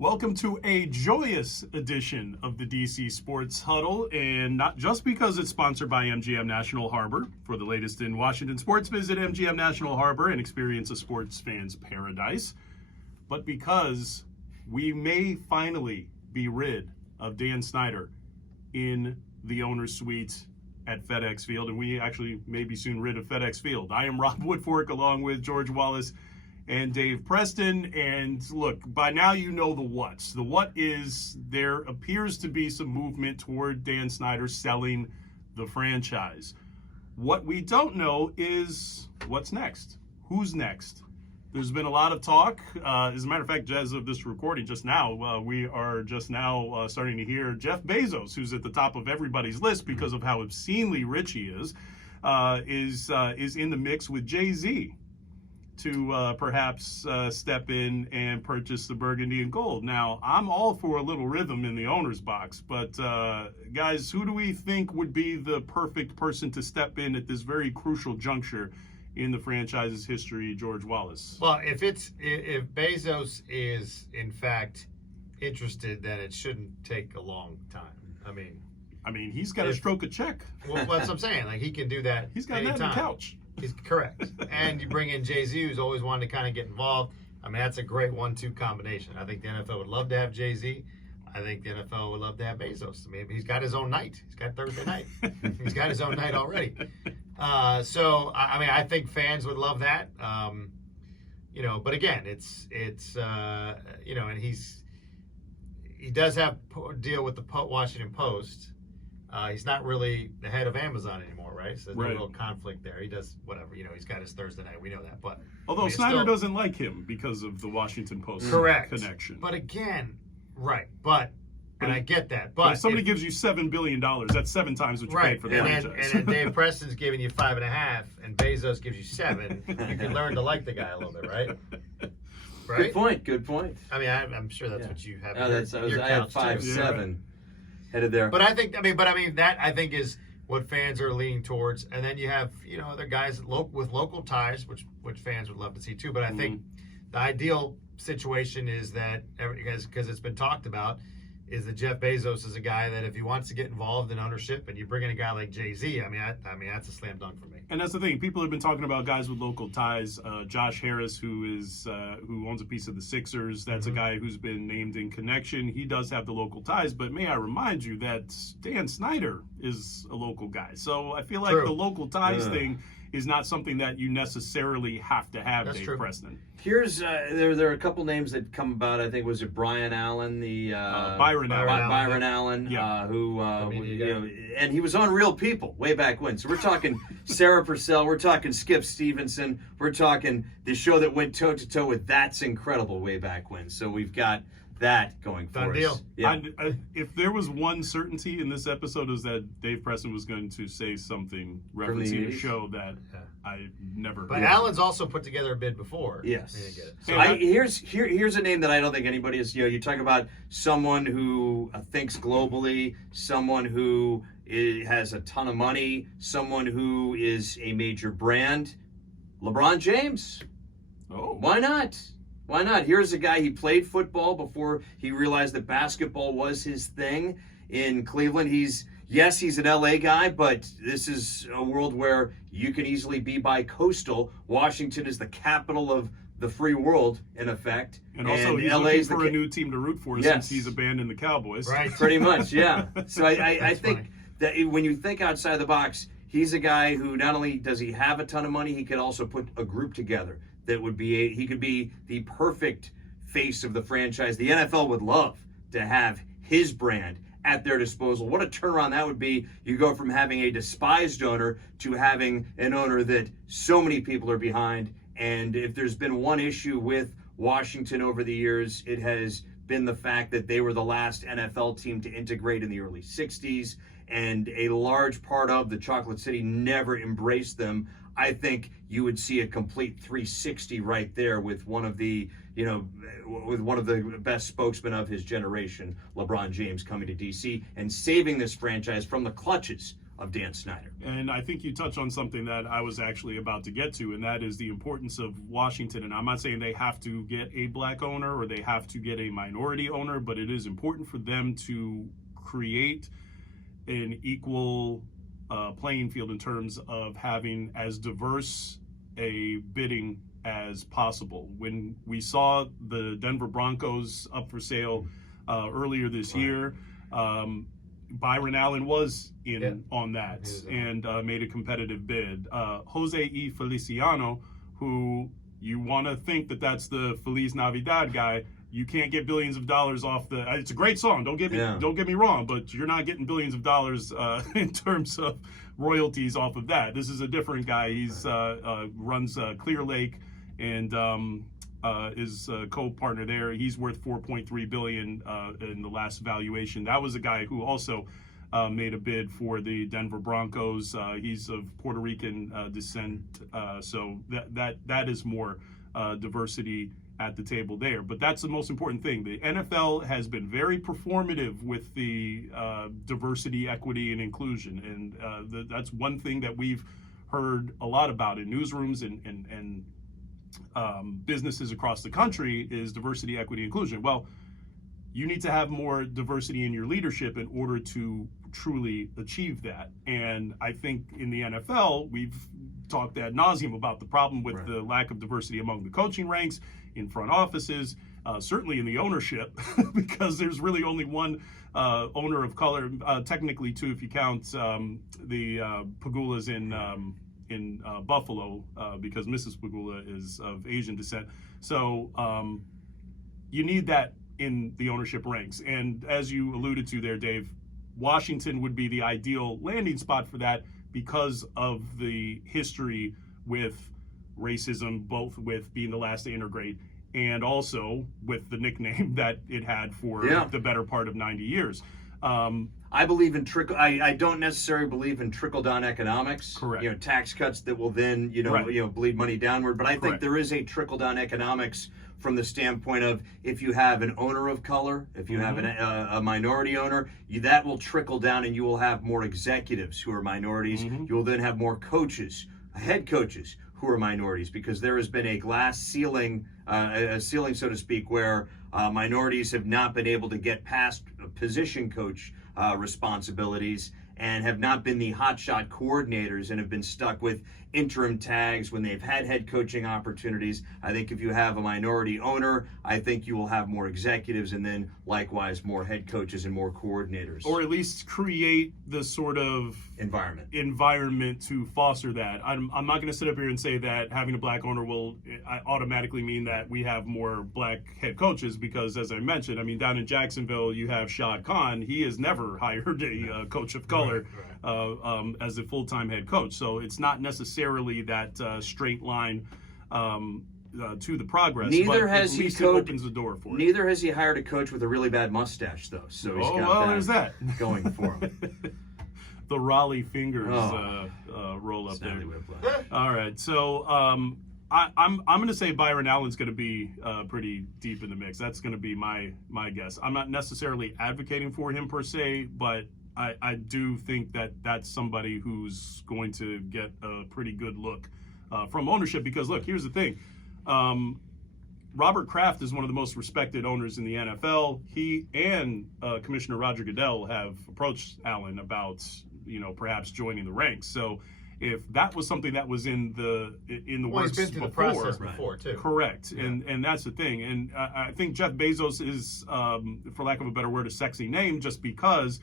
Welcome to a joyous edition of the DC Sports Huddle, and not just because it's sponsored by MGM National Harbor. For the latest in Washington sports, visit MGM National Harbor and experience a sports fan's paradise, but because we may finally be rid of Dan Snyder in the owner's suite at FedEx Field, and we actually may be soon rid of FedEx Field. I am Rob Woodfork along with George Wallace and Dave Preston, and look, by now you know the what's. The what is there appears to be some movement toward Dan Snyder selling the franchise. What we don't know is what's next. Who's next? There's been a lot of talk. As a matter of fact, as of this recording just now, we are just now starting to hear Jeff Bezos, who's at the top of everybody's list because of how obscenely rich he is in the mix with Jay-Z to perhaps step in and purchase the Burgundy and Gold. Now, I'm all for a little rhythm in the owner's box, but guys, who do we think would be the perfect person to step in at this very crucial juncture in the franchise's history, George Wallace? Well, if Bezos is in fact interested, then it shouldn't take a long time. I mean, he's got to stroke a check. Well, that's what I'm saying. Like, he can do that. He's got anytime. that on the couch. He's correct. And you bring in Jay-Z, who's always wanted to kind of get involved. I mean, that's a great 1-2 combination. I think the NFL would love to have Jay-Z. I think the NFL would love to have Bezos. I mean, he's got his own night. He's got Thursday night. He's got his own night already. So I think fans would love that. But again, it's and he does have a deal with the Washington Post. He's not really the head of Amazon anymore, right? So there's no real conflict there. He does whatever, he's got his Thursday night. We know that. But although Snyder doesn't like him because of the Washington Post connection. But again, and I get that. But if somebody gives you $7 billion, that's 7 times what you paid for the franchise. And Dave Preston's giving you 5.5, and Bezos gives you 7. You can learn to like the guy a little bit, right? Right? Good point. I mean, I'm sure that's what you have. I have 5-7 headed there. But I think that I think is what fans are leaning towards. And then you have other guys with local ties, which fans would love to see too. But I think the ideal situation is that because it's been talked about, is that Jeff Bezos is a guy that if he wants to get involved in ownership and you bring in a guy like Jay-Z, I mean that's a slam dunk for me. And that's the thing. People have been talking about guys with local ties. Josh Harris, who owns a piece of the Sixers, that's a guy who's been named in connection. He does have the local ties, but may I remind you that Dan Snyder is a local guy. So I feel like the local ties thing is not something that you necessarily have to have, Dave Preston. Here's there are a couple names that come about. I think was it Brian Allen, Byron Allen, who and he was on Real People way back when. So we're talking Sarah Purcell, we're talking Skip Stevenson, we're talking the show that went toe to toe with That's Incredible way back when. So we've got that going for us. Deal. Yeah. If there was one certainty in this episode, is that Dave Preston was going to say something referencing a show that I never heard. But Allen's also put together a bid before. Yes. So here's a name that I don't think anybody is. You talk about someone who thinks globally, someone who has a ton of money, someone who is a major brand. LeBron James. Oh, why not? Why not? Here's a guy, he played football before he realized that basketball was his thing in Cleveland. He's an LA guy, but this is a world where you can easily be bi-coastal. Washington is the capital of the free world, in effect. And also he's looking for a new team to root for since he's abandoned the Cowboys. Right, pretty much, yeah. So I think that when you think outside the box, he's a guy who not only does he have a ton of money, he could also put a group together. That would be he could be the perfect face of the franchise. The NFL would love to have his brand at their disposal. What a turnaround that would be. You go from having a despised owner to having an owner that so many people are behind. And if there's been one issue with Washington over the years, it has been the fact that they were the last NFL team to integrate in the early 60s. And a large part of the Chocolate City never embraced them. I think you would see a complete 360 right there with one of the best spokesmen of his generation, LeBron James, coming to DC and saving this franchise from the clutches of Dan Snyder. And I think you touch on something that I was actually about to get to, and that is the importance of Washington. And I'm not saying they have to get a black owner or they have to get a minority owner, but it is important for them to create an equal playing field in terms of having as diverse a bidding as possible. When we saw the Denver Broncos up for sale earlier this year, Byron Allen was in on that and made a competitive bid. Jose E. Feliciano, who you want to think that that's the Feliz Navidad guy, you can't get billions of dollars off the. It's a great song. Don't get me wrong, but you're not getting billions of dollars in terms of royalties off of that. This is a different guy. He's runs Clear Lake and is a co-partner there. He's worth $4.3 billion in the last valuation. That was a guy who also made a bid for the Denver Broncos. He's of Puerto Rican descent, so that is more diversity at the table there. But that's the most important thing. The NFL has been very performative with the diversity, equity, and inclusion, and that's one thing that we've heard a lot about in newsrooms and businesses across the country is diversity, equity, inclusion. Well, you need to have more diversity in your leadership in order to truly achieve that. And I think in the NFL, we've talked ad nauseum about the problem with the lack of diversity among the coaching ranks, in front offices, certainly in the ownership, because there's really only one owner of color, technically two if you count the Pagulas in Buffalo, because Mrs. Pagula is of Asian descent. So you need that in the ownership ranks. And as you alluded to there, Dave, Washington would be the ideal landing spot for that because of the history with racism, both with being the last to integrate and also with the nickname that it had for the better part of 90 years. I believe in I don't necessarily believe in trickle-down economics. Correct. Tax cuts that will then, bleed money downward. But I think there is a trickle-down economics from the standpoint of if you have an owner of color, if you have a minority owner, that will trickle down and you will have more executives who are minorities. You will then have more coaches, head coaches who are minorities, because there has been a glass ceiling, a ceiling, so to speak, where minorities have not been able to get past position coach responsibilities and have not been the hotshot coordinators and have been stuck with interim tags when they've had head coaching opportunities. I think if you have a minority owner, I think you will have more executives and then likewise more head coaches and more coordinators. Or at least create the sort of environment to foster that. I'm not going to sit up here and say that having a black owner will automatically mean that we have more black head coaches, because as I mentioned, I mean, down in Jacksonville, you have Shad Khan. He has never hired a coach of color as a full-time head coach. So it's not necessarily that straight line to the progress. Neither but has at he least coached. It opens the door for it. Neither has he hired a coach with a really bad mustache, though. So he's got there's that going for him. The Raleigh fingers roll up there. All right, so I'm going to say Byron Allen's going to be pretty deep in the mix. That's going to be my guess. I'm not necessarily advocating for him per se, but I do think that that's somebody who's going to get a pretty good look from ownership, because look, here's the thing. Robert Kraft is one of the most respected owners in the NFL. He and Commissioner Roger Goodell have approached Allen about, perhaps joining the ranks. So if that was something that was in the works he's been through before, the process before too. Correct, and that's the thing. And I think Jeff Bezos is, for lack of a better word, a sexy name just because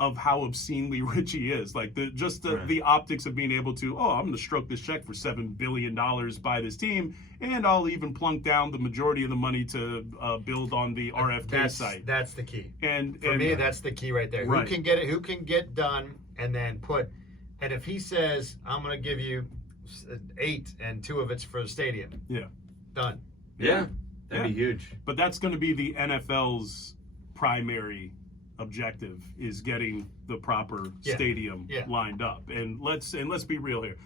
of how obscenely rich he is. Like the optics of being able to, I'm going to stroke this check for $7 billion by this team, and I'll even plunk down the majority of the money to build on the RFK site. That's the key. And for me, that's the key right there. Right. Who can get it? Who can get done? And then and if he says, I'm going to give you 8 and 2 of it's for the stadium. Yeah. Done. Yeah. That'd be huge. But that's going to be the NFL's primary objective, is getting the proper stadium lined up. And let's be real here.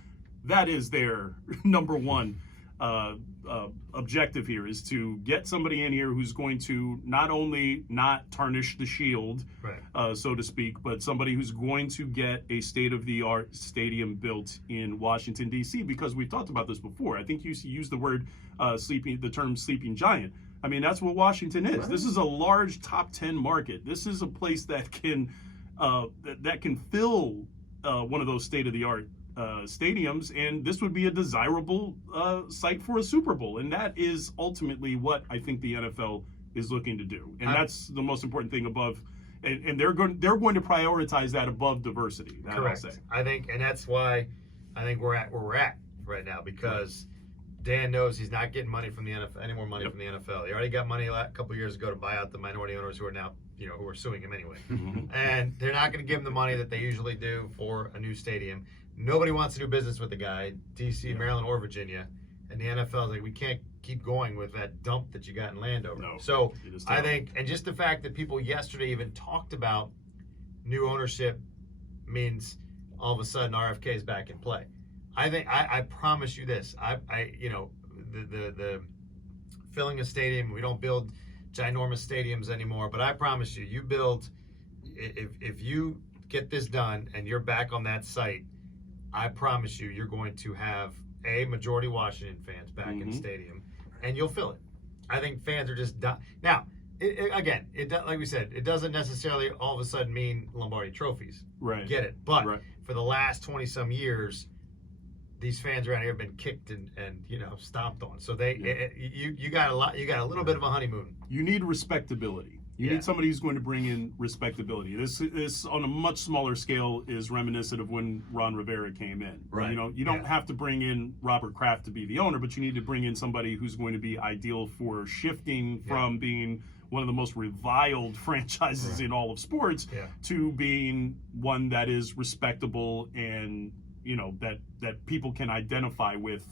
That is their number one objective here is to get somebody in here who's going to not only not tarnish the shield, right. so to speak, but somebody who's going to get a state-of-the-art stadium built in Washington, D.C., because we've talked about this before. I think you used the term sleeping giant. I mean, that's what Washington is. Right. This is a large top 10 market. This is a place that can fill one of those state-of-the-art stadiums, and this would be a desirable site for a Super Bowl, and that is ultimately what I think the NFL is looking to do, and that's the most important thing above. And they're going to prioritize that above diversity. That Correct. I'll say. I think, and that's why I think we're at where we're at right now, because Dan knows he's not getting money from the NFL, any more money from the NFL. He already got money a couple of years ago to buy out the minority owners who are now, who are suing him anyway. And they're not going to give him the money that they usually do for a new stadium. Nobody wants to do business with the guy, D.C., Maryland, or Virginia. And the NFL is like, we can't keep going with that dump that you got in Landover. No, so I think, and just the fact that people yesterday even talked about new ownership means all of a sudden RFK is back in play. I think, I promise you this, the filling a stadium, we don't build ginormous stadiums anymore, but I promise you, you build, if you get this done and you're back on that site, I promise you, you're going to have majority Washington fans back in the stadium, and you'll fill it. I think fans are just done. Now, like we said, it doesn't necessarily all of a sudden mean Lombardi trophies. Right. Get it. But for the last 20-some years, these fans around here have been kicked and stomped on. So you got a little bit of a honeymoon. You need respectability. You need somebody who's going to bring in respectability. This on a much smaller scale is reminiscent of when Ron Rivera came in. Right. You don't have to bring in Robert Kraft to be the owner, but you need to bring in somebody who's going to be ideal for shifting from being one of the most reviled franchises in all of sports to being one that is respectable and that people can identify with,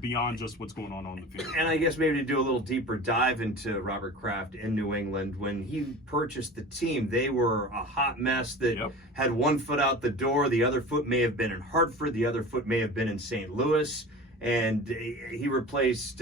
beyond just what's going on the field. And I guess maybe to do a little deeper dive into Robert Kraft in New England, when he purchased the team, they were a hot mess that had one foot out the door. The other foot may have been in Hartford. The other foot may have been in St. Louis. And he replaced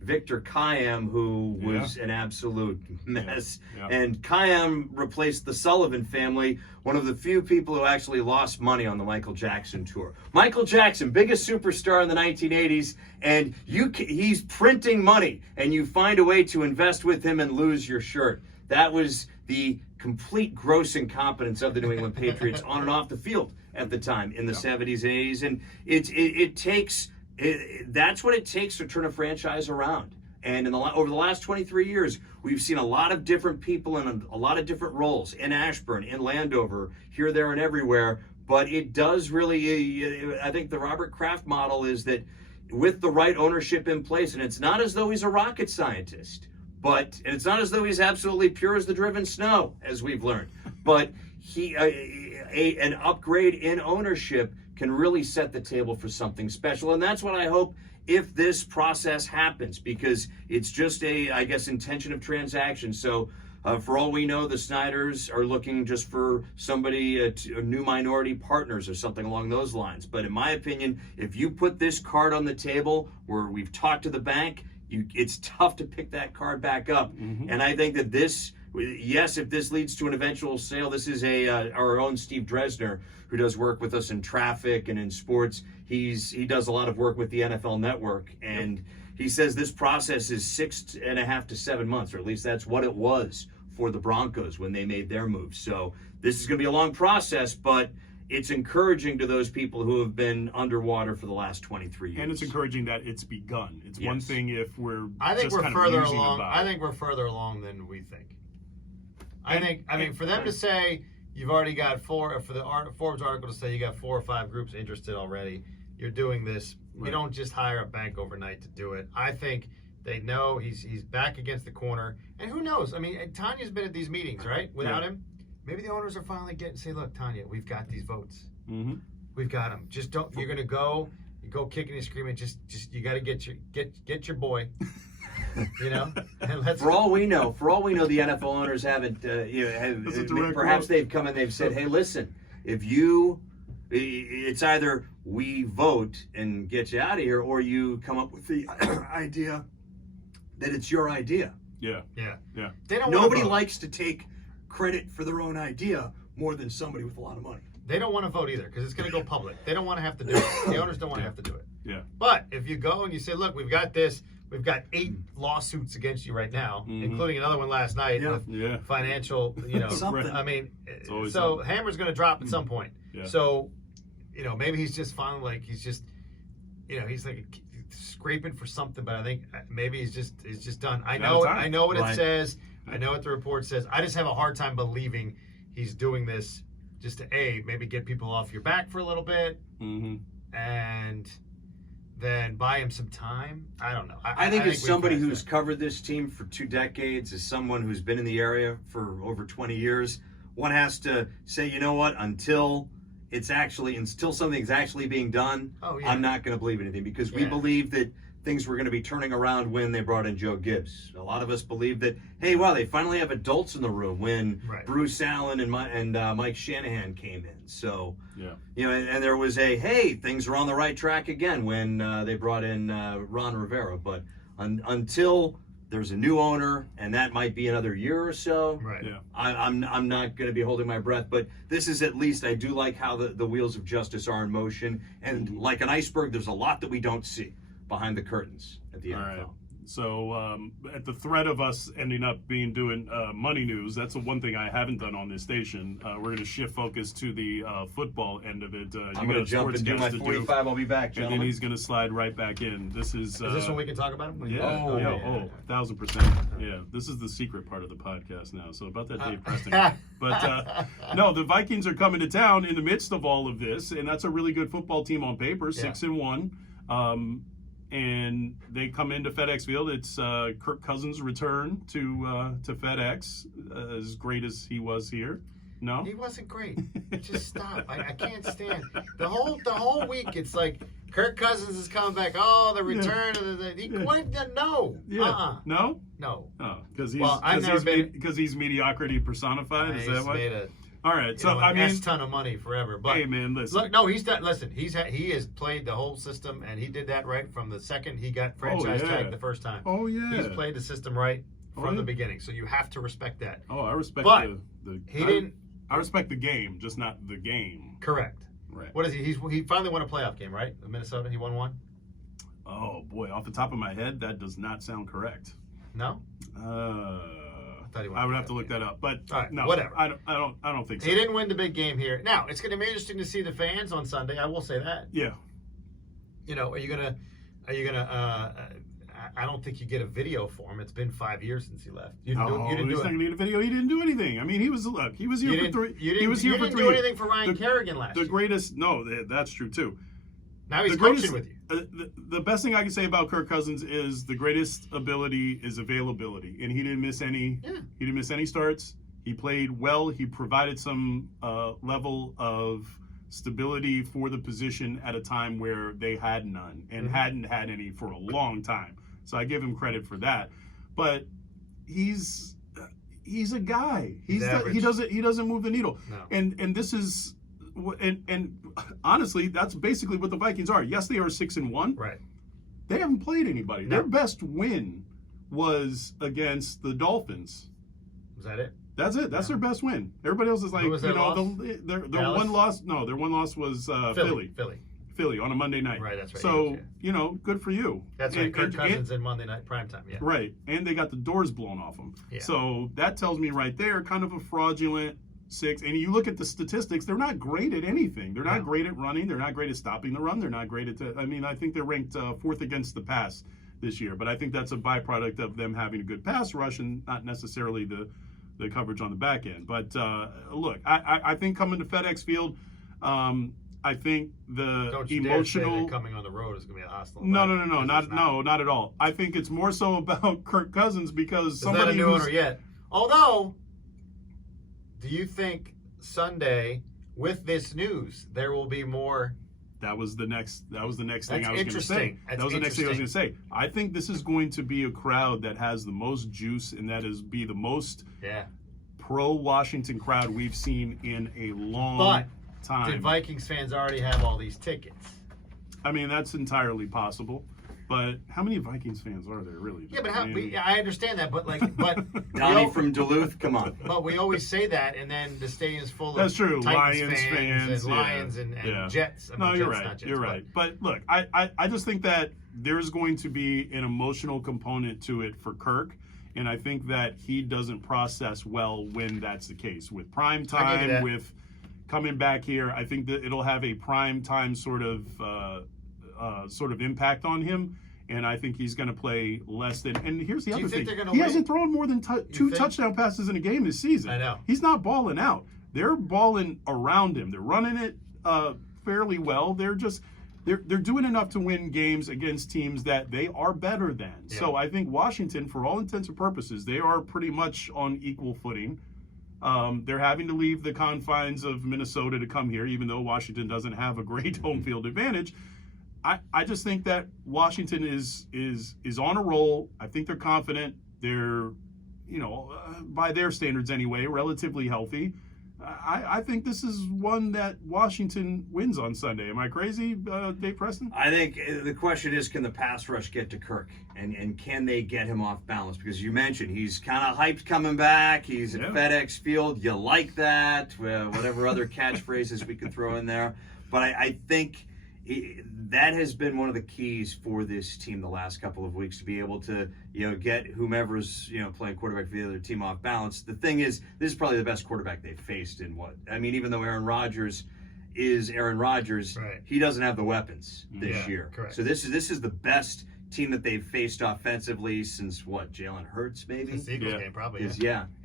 Victor Kayam, who was an absolute mess. And Kayam replaced the Sullivan family, one of the few people who actually lost money on the Michael Jackson tour. Michael Jackson, biggest superstar in the 1980s, and he's printing money, and you find a way to invest with him and lose your shirt. That was the complete gross incompetence of the New England Patriots on and off the field at the time in the 70s and 80s. And it takes... that's what it takes to turn a franchise around. And over the last 23 years, we've seen a lot of different people in a lot of different roles in Ashburn, in Landover, here, there, and everywhere. But it does really, I think the Robert Kraft model is that with the right ownership in place, and it's not as though he's a rocket scientist, and it's not as though he's absolutely pure as the driven snow, as we've learned, but an upgrade in ownership can really set the table for something special. And that's what I hope if this process happens, because it's just intention of transaction. So for all we know, the Snyders are looking just for somebody, new minority partners or something along those lines. But in my opinion, if you put this card on the table where we've talked to the bank, it's tough to pick that card back up. And I think that if this leads to an eventual sale, this is our own Steve Dresner, who does work with us in traffic and in sports. He does a lot of work with the NFL Network, and he says this process is 6.5 to 7 months, or at least that's what it was for the Broncos when they made their move. So this is going to be a long process, but it's encouraging to those people who have been underwater for the last 23 years. And it's encouraging that it's begun. It's one thing if we're further along. I think we're further along than we think. For them to say you've already got for the Forbes article to say you got 4 or 5 groups interested already, you're doing this. You don't just hire a bank overnight to do it. I think they know he's back against the corner. And who knows? I mean, Tanya's been at these meetings, right? Without him. Maybe the owners are finally say, look, Tanya, we've got these votes. We've got them. Just don't. You're gonna go kicking and screaming. Just you got to get your boy. And for all we know, the NFL owners haven't. Perhaps they've come and they've said, hey, listen, it's either we vote and get you out of here, or you come up with the idea that it's your idea. Yeah. They don't Nobody vote. likes to take credit for their own idea more than somebody with a lot of money. They don't want to vote either because it's going to go public. They don't want to have to do it. The owners don't want to have to do it. Yeah. But if you go and you say, look, we've got this. We've got 8 lawsuits against you right now, including another one last night with financial, Something. I mean, always so something. Hammer's going to drop at some point. Yeah. So, maybe he's just finally like, he's just, he's like scraping for something, but I think maybe he's just done. I know what it Right. says. I know what the report says. I just have a hard time believing he's doing this just to maybe get people off your back for a little bit, and then buy him some time. I don't know. I think as we've somebody passed who's that. covered this team for 2 decades, as someone who's been in the area for over 20 years, one has to say, you know what, until something's actually being done, I'm not going to believe anything, because we believe that things were going to be turning around when they brought in Joe Gibbs. A lot of us believe that, hey, wow, they finally have adults in the room when Bruce Allen and Mike Shanahan came in. So, and there was hey, things are on the right track again when they brought in Ron Rivera. But until there's a new owner, and that might be another year or so, I'm not going to be holding my breath. But this is, at least, I do like how the wheels of justice are in motion. And like an iceberg, there's a lot that we don't see behind the curtains at the NFL. Right. So at the threat of us ending up doing money news, that's the one thing I haven't done on this station. We're going to shift focus to the football end of it. I'm going to jump and do my 45. I'll be back, and gentlemen. then he's going to slide right back in. This is this when we can talk about him? Yeah. Oh, 1,000%. Yeah. This is the secret part of the podcast now. So about that Dave Preston. But no, the Vikings are coming to town in the midst of all of this, and that's a really good football team on paper, 6-1. And they come into FedEx Field. It's Kirk Cousins' return to FedEx, as great as he was here. No, he wasn't great. Just stop. I can't stand the whole week. It's like Kirk Cousins is coming back. Oh, the return of the no. Yeah. No. No. Oh, because he's mediocrity personified. Is that what? All right, so I mean, ton of money forever. But hey, man, listen. Look, no, he's done. Listen, he has played the whole system, and he did that right from the second he got franchise tag the first time. Oh yeah, he's played the system right from the beginning. So you have to respect that. Oh, I respect I respect the game, just not the game. Correct. Right. What is he? He finally won a playoff game, right? In Minnesota, he won one. Oh boy, off the top of my head, that does not sound correct. No. I would have to look that up, but no, whatever. I don't think so. He didn't win the big game here. Now it's going to be interesting to see the fans on Sunday. I will say that. Yeah. Are you gonna? I don't think you get a video for him. It's been 5 years since he left. He's not going to need a video. He didn't do anything. I mean, he was here for 3. You didn't do anything for Ryan Kerrigan last year. The greatest. No, that's true too. Now he's coaching with you. The best thing I can say about Kirk Cousins is the greatest ability is availability, and he didn't miss any. Yeah. He didn't miss any starts. He played well. He provided some level of stability for the position at a time where they had none and hadn't had any for a long time. So I give him credit for that. But he's a guy. He doesn't move the needle. No. And this is. And honestly, that's basically what the Vikings are. Yes, they are 6-1. Right. They haven't played anybody. No. Their best win was against the Dolphins. Was that it? That's it. That's their best win. Everybody else is like, Who was their loss? their one loss. No, their one loss was Philly on a Monday night. Right, that's right. So good for you. That's right. Kirk Cousins in Monday night primetime. Yeah. Right, and they got the doors blown off them. Yeah. So that tells me right there, kind of a fraudulent 6. And you look at the statistics; they're not great at anything. They're not great at running. They're not great at stopping the run. They're not great at. I think they're ranked 4th against the pass this year. But I think that's a byproduct of them having a good pass rush and not necessarily the coverage on the back end. But look, I think coming to FedEx Field, I think the Don't you emotional dare say that coming on the road is going to be a hostile. No, not at all. I think it's more so about Kirk Cousins because There's not a new owner yet. Although, do you think Sunday with this news there will be more? That was the next thing I was going to say. That was the next thing I was going to say. I think this is going to be a crowd that has the most juice, and that is be the most pro-Washington crowd we've seen in a long time. Did Vikings fans already have all these tickets? I mean, that's entirely possible. But how many Vikings fans are there really? Yeah, but I I understand that, but Donnie from Duluth, come on. But we always say that, and then the stadium's full of That's true. Titans Lions fans, and Lions and Jets. I mean, no, you're Jets, right. not Jets, You're right. But look, I just think that there's going to be an emotional component to it for Kirk. And I think that he doesn't process well when that's the case. With prime time, with coming back here, I think that it'll have a prime time sort of impact on him. And I think he's going to play less than. And here's the other thing: he hasn't thrown more than two touchdown passes in a game this season. I know. He's not balling out. They're balling around him. They're running it fairly well. They're doing enough to win games against teams that they are better than. Yeah. So I think Washington, for all intents and purposes, they are pretty much on equal footing. They're having to leave the confines of Minnesota to come here, even though Washington doesn't have a great home field advantage. I just think that Washington is on a roll. I think they're confident. They're, by their standards anyway, relatively healthy. I think this is one that Washington wins on Sunday. Am I crazy, Dave Preston? I think the question is, can the pass rush get to Kirk? And can they get him off balance? Because you mentioned he's kind of hyped coming back. He's at FedEx Field. You like that. Whatever other catchphrases we could throw in there. But I think that has been one of the keys for this team the last couple of weeks, to be able to, get whomever's, playing quarterback for the other team off balance. The thing is, this is probably the best quarterback they've faced in even though Aaron Rodgers is Aaron Rodgers, right, he doesn't have the weapons this year. Correct. So this is the best team that they've faced offensively since Jalen Hurts maybe? Since the Eagles game, probably.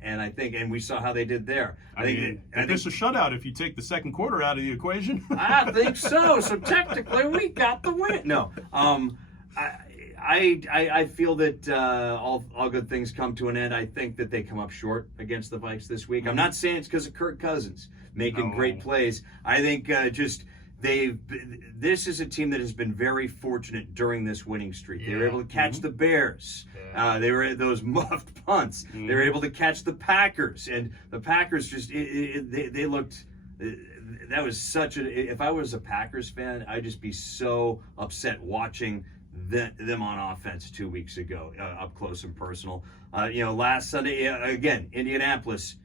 And I think, and we saw how they did there. I think it's a shutout if you take the second quarter out of the equation. I think so. So technically, we got the win. No, I feel that all good things come to an end. I think that they come up short against the Vikes this week. I'm not saying it's because of Kirk Cousins making great plays. I think this is a team that has been very fortunate during this winning streak. They were able to catch the Bears. They were at those muffed punts. They were able to catch the Packers, and the Packers they looked. That was such a. If I was a Packers fan, I'd just be so upset watching them on offense 2 weeks ago, up close and personal. Last Sunday again, Indianapolis.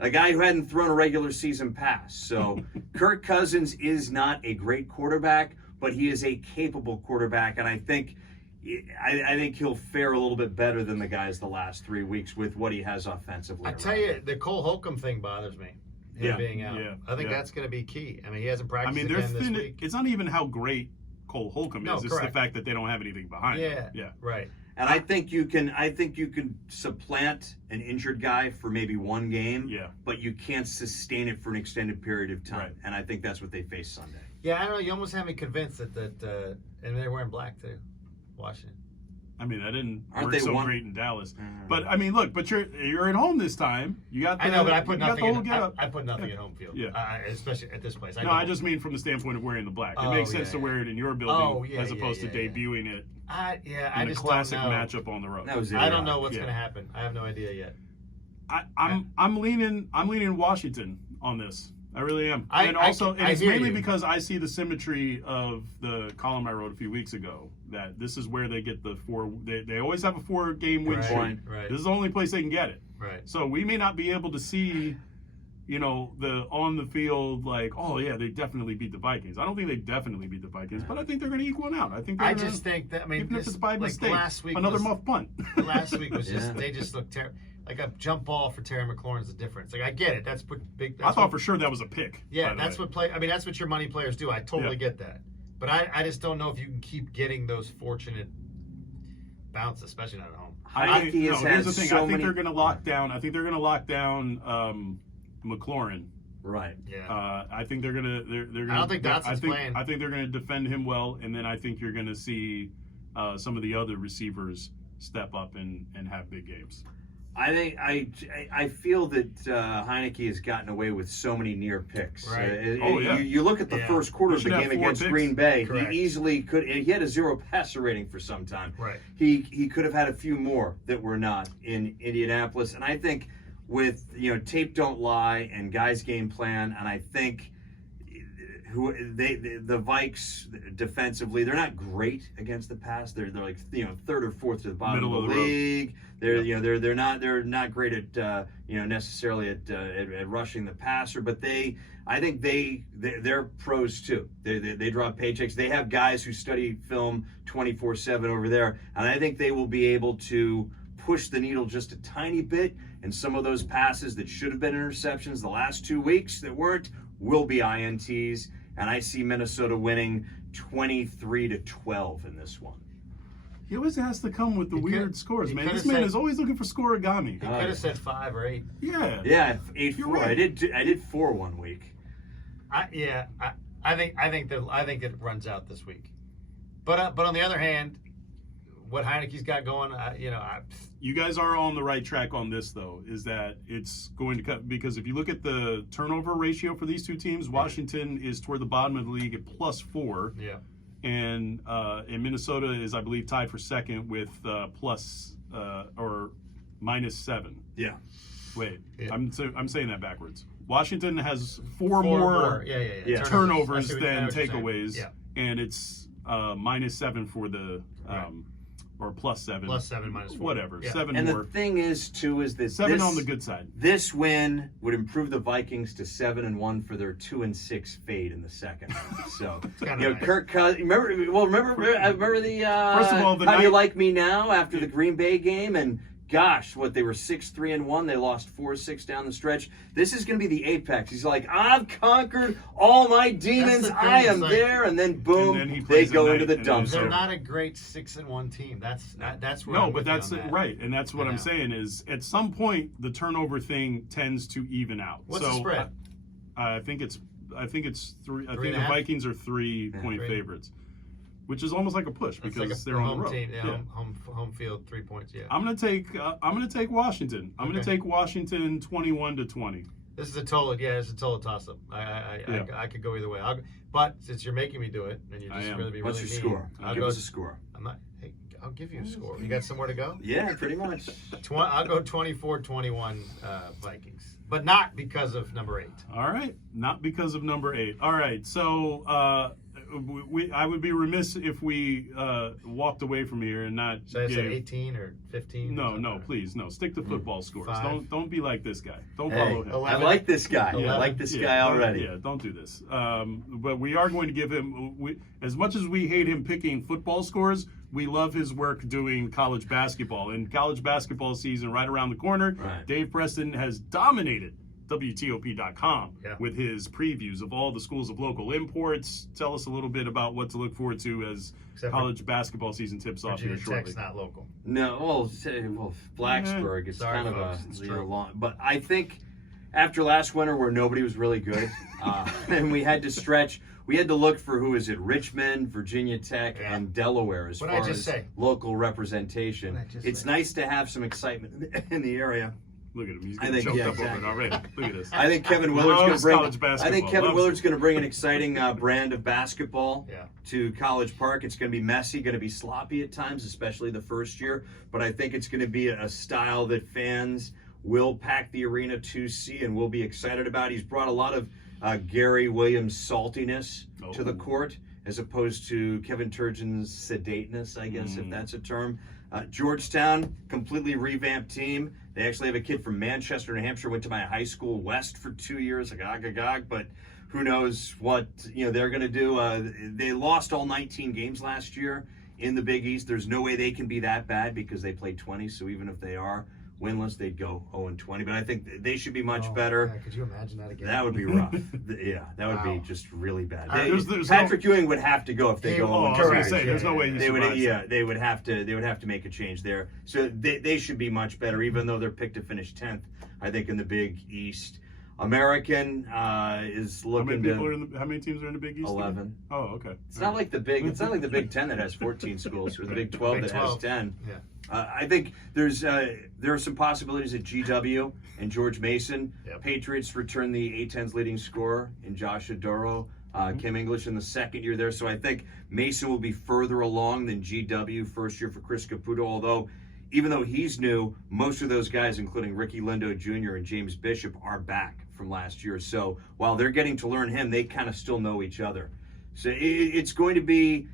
A guy who hadn't thrown a regular season pass. So Kirk Cousins is not a great quarterback, but he is a capable quarterback, and I think he'll fare a little bit better than the guys the last 3 weeks with what he has offensively. I tell you, the Cole Holcomb thing bothers me. Him being out. I think that's going to be key. I mean, he hasn't practiced again this week. It's not even how great Cole Holcomb is. It's correct. The fact that they don't have anything behind him. Yeah, right. And I think you can supplant an injured guy for maybe one game, but you can't sustain it for an extended period of time. Right. And I think that's what they face Sunday. Yeah, I don't know. You almost have me convinced that and they're wearing black too, Washington. I mean, that didn't work so great in Dallas. But I mean, look, but you're at home this time. You got. I know, but I put nothing. I put nothing at home field. Yeah, especially at this place. I just mean from the standpoint of wearing the black. It makes sense to wear it in your building as opposed to debuting it. I in just a classic don't know. matchup on the road. I don't know what's going to happen. I have no idea yet. I'm leaning Washington on this. I really am. It's mainly because I see the symmetry of the column I wrote a few weeks ago, that this is where they get the four. They always have a 4-game win streak. Right. This is the only place they can get it. Right. So we may not be able to see, the on the field they definitely beat the Vikings. I don't think they definitely beat the Vikings, but I think they're going to equal it out. I just think that even if it's by mistake, last week another muff punt. Last week was just they just looked terrible. Like a jump ball for Terry McLaurin's the difference. Like I get it. That's big. I thought for sure that was a pick. Yeah, that's what that's what your money players do. I totally get that. But I just don't know if you can keep getting those fortunate bounces, especially not at home. Here's the thing. I think they're going to lock down. I think they're going to lock down McLaurin. Right. Yeah. I think they're gonna. I don't think Dotson's playing. I think they're going to defend him well, and then I think you're going to see some of the other receivers step up and have big games. I feel that Heineke has gotten away with so many near picks. Right. You look at the first quarter of the game against Green Bay. Correct. He easily could. He had a 0 passer rating for some time. Right. He could have had a few more that were not in Indianapolis. And I think with tape don't lie and guys game plan, and I think the Vikes defensively, they're not great against the pass. They're like third or fourth to the bottom Middle of the of the league. They're they're not great at necessarily at rushing the passer, but I think they're pros too. They draw paychecks. They have guys who study film 24/7 over there, and I think they will be able to push the needle just a tiny bit. And some of those passes that should have been interceptions the last 2 weeks that weren't will be INTs. And I see Minnesota winning 23-12 in this one. He always has to come with the weird scores, man. This could've man said- is always looking for scoregami. He could have said 5 or 8. Yeah. Yeah, 8-4. You're right. I did 4 1 week. I think it runs out this week. But on the other hand, what Heineke's got going, You guys are on the right track on this, though, is that it's going to cut, because if you look at the turnover ratio for these two teams, Washington is toward the bottom of the league at +4. Yeah. And Minnesota is, I believe, tied for second with plus or -7. Yeah. Wait, Yeah. I'm saying that backwards. Washington has four more Yeah. turnovers I see what than you're saying. takeaways, Yeah. and it's -7 for the or +7. +7, -4. Whatever, Yeah. 7 And more. the thing is, too, is that 7 on the good side. This win would improve the Vikings to 7-1 for their 2-6 fade in the second round. So, kinda nice. Kirk Cousins. Remember the. First of all, the How Do You night- Like Me Now after the Green Bay game, and gosh, they were 6-3-1. They lost 4-6 down the stretch. This is going to be the apex. He's like, I've conquered all my demons. That's the thing, I am it's like- there, and then boom, And then he they plays go at into the night, and then They're Sure. dumpster. not a great 6-1 team. That's where No, I'm but with you that's on that. right, and that's what I I'm know. saying is at some point the turnover thing tends to even out. What's so the spread? I think it's 3. I Three think and the a half? Vikings are 3-point Three. favorites, which is almost like a push It's because like a they're on home the road. team, Yeah. home field 3 points. Yeah. I'm gonna take Washington. I'm gonna Okay. take Washington 21-20. This is a total toss up. I could go either way. But since you're making me do it, and you're I just am. really What's really your mean, score? I'll Give go. us a score. I'm not. Hey, I'll give you a score. You got somewhere to go? Yeah, pretty much. I'll go 24-21 Vikings, but not because of number 8. All right, not because of number 8. All right, so I would be remiss if we walked away from here and not. So I said give- 18 or 15. No, please, no. Stick to football scores. 5. Don't be like this guy. Don't Hey, follow him. I 11. like this guy. I 11. like this Yeah, guy don't- already. Yeah, don't do this. But we are going to give him, as much as we hate him picking football scores, we love his work doing college basketball. And college basketball season right around the corner. Right. Dave Preston has dominated WTOP.com Yeah. with his previews of all the schools of local imports. Tell us a little bit about what to look forward to as Except for college basketball season tips off here Virginia shortly. Tech's not local. No, Blacksburg is Sorry, kind folks, it's of true. long. But I think after last winter where nobody was really good, and we had to stretch, we had to look for who is it, Richmond, Virginia Tech, Yeah. and Delaware as What'd I far just as say? local representation. What'd I just It's say? nice to have some excitement in the area. Look at him. He's I getting think- choked yeah, up over it exactly. already. Look at this. I think Kevin Willard's going Loves to bring. college basketball. I think Kevin Loves Willard's it. going to bring an exciting brand of basketball Yeah. to College Park. It's going to be messy, going to be sloppy at times, especially the first year. But I think it's going to be a style that fans will pack the arena to see and will be excited about. He's brought a lot of Gary Williams saltiness to the Oh. court, as opposed to Kevin Turgeon's sedateness, I guess, if that's a term. Georgetown, completely revamped team. They actually have a kid from Manchester, New Hampshire, went to my high school West for 2 years, but who knows what they're going to do. They lost all 19 games last year in the Big East. There's no way they can be that bad because they played 20, so even if they are winless, they'd go 0-20. But I think they should be much better. Yeah, could you imagine that again? That would be rough. Yeah, that would be Wow. just really bad. There's Patrick Ewing would have to go if they go. Oh, I was 0-20. going to say, there's no way he They would, survives that. they would have to make a change there. So they should be much better, even though they're picked to finish 10th. I think in the Big East. American is How looking many, to how many teams are in the Big East? 11. Oh, okay. It's not like the Big 10 that has 14 schools, or the Big 12 Big that has 12. 10. Yeah. I think there are some possibilities at GW and George Mason. Yep. Patriots return the A-10's leading scorer in Josh Adoro, Kim English in the second year there. So I think Mason will be further along than GW first year for Chris Caputo, although even though he's new, most of those guys, including Ricky Lindo Jr. and James Bishop, are back from last year. So while they're getting to learn him, they kind of still know each other. So it's going to be,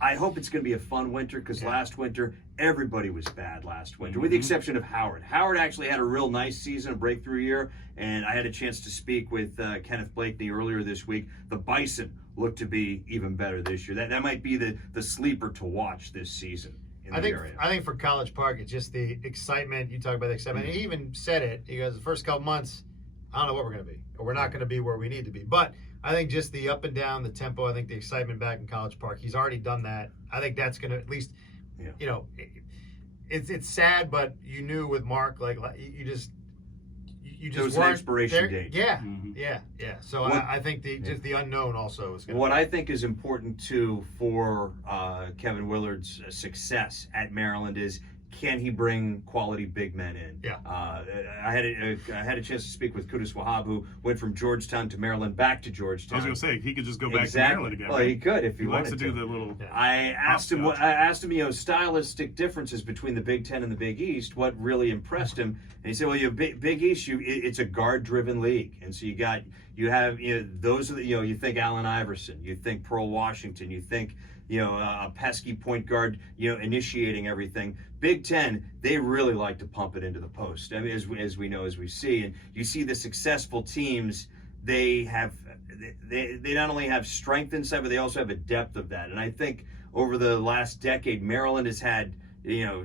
I hope it's going to be a fun winter, because last winter, everybody was bad last winter, with the exception of Howard. Howard actually had a real nice season, a breakthrough year, and I had a chance to speak with Kenneth Blakeney earlier this week. The Bison look to be even better this year. That might be the sleeper to watch this season in the area. I think for College Park, it's just the excitement. You talk about the excitement. He even said it. He goes, the first couple months, I don't know what we're going to be, or we're not going to be where we need to be. But I think just the up and down, the tempo, I think the excitement back in College Park, he's already done that. I think that's going to at least, you know, it's sad, but you knew with Mark, like you just there was an expiration date. Yeah, yeah. So I think just the unknown also is going to. What I think is important too for Kevin Willard's success at Maryland is, can he bring quality big men in? Yeah. I had a chance to speak with Kudus Wahab, who went from Georgetown to Maryland, back to Georgetown. I was going to say, he could just go back to Maryland again. Well, right? he could if he wanted likes to do the little. I asked him, stylistic differences between the Big Ten and the Big East. What really impressed him? And he said, well, Big East, it's a guard-driven league, and so you have those are the, you think Allen Iverson, you think Pearl Washington, you think a pesky point guard, initiating everything. Big Ten, they really like to pump it into the post. I mean, as we know, as we see, and you see the successful teams, they not only have strength inside, but they also have a depth of that. And I think over the last decade, Maryland has had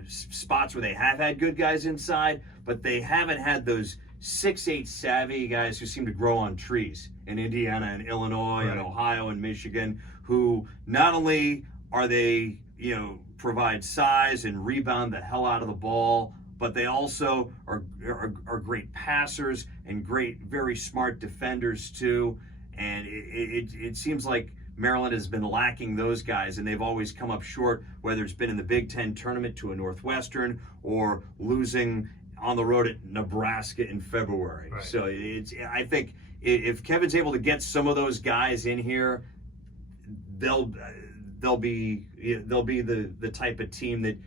spots where they have had good guys inside, but they haven't had those 6'8" savvy guys who seem to grow on trees in Indiana and Illinois and Ohio and Michigan, who not only are they, provide size and rebound the hell out of the ball, but they also are great passers and great, very smart defenders too. And it seems like Maryland has been lacking those guys, and they've always come up short, whether it's been in the Big Ten tournament to a Northwestern or losing on the road at Nebraska in February. Right. So I think if Kevin's able to get some of those guys in here, they'll be the type of team that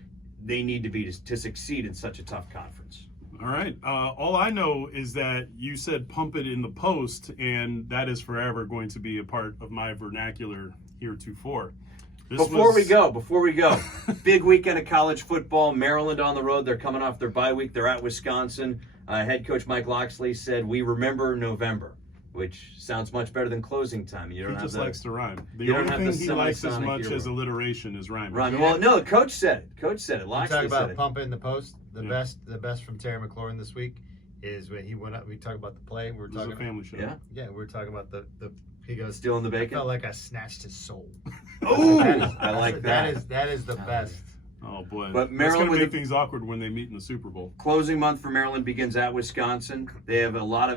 they need to be to succeed in such a tough conference. All right. All I know is that you said pump it in the post, and that is forever going to be a part of my vernacular heretofore. Before we go, big weekend of college football. Maryland on the road. They're coming off their bye week. They're at Wisconsin. Head coach Mike Loxley said, "We remember November," which sounds much better than closing time. He just likes to rhyme. The only thing he likes as much as alliteration is rhyming. Well, no, the coach said it. Loxley talk about said pumping in the post. The best from Terry McLaurin this week is when he went up. We talked about the play. We were talking a family show. Yeah, we were talking about the. He goes, stealing the bacon. I felt like I snatched his soul. Oh, I like that. That is the best. Oh boy! But Maryland would make things awkward when they meet in the Super Bowl. Closing month for Maryland begins at Wisconsin. They have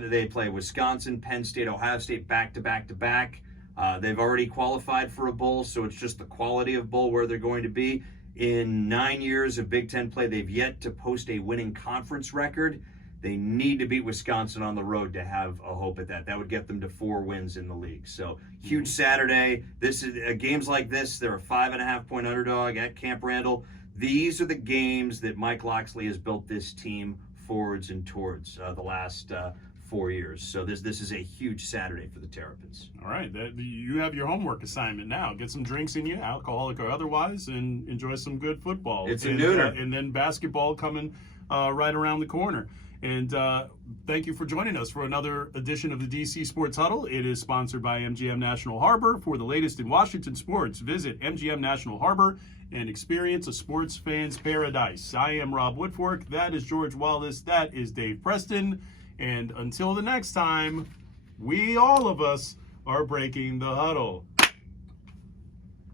they play Wisconsin, Penn State, Ohio State back to back to back. They've already qualified for a bowl, so it's just the quality of bowl where they're going to be. In 9 years of Big Ten play, they've yet to post a winning conference record. They need to beat Wisconsin on the road to have a hope at that. That would get them to 4 wins in the league. So huge Saturday. This is games like this. They're a 5.5-point underdog at Camp Randall. These are the games that Mike Loxley has built this team forwards and towards the last 4 years. So this is a huge Saturday for the Terrapins. All right, you have your homework assignment now. Get some drinks in you, alcoholic or otherwise, and enjoy some good football. It's a nooner. And then basketball coming right around the corner. And thank you for joining us for another edition of the DC Sports Huddle. It is sponsored by MGM National Harbor. For the latest in Washington sports, visit MGM National Harbor and experience a sports fan's paradise. I am Rob Woodfork. That is George Wallace. That is Dave Preston. And until the next time, all of us are breaking the huddle.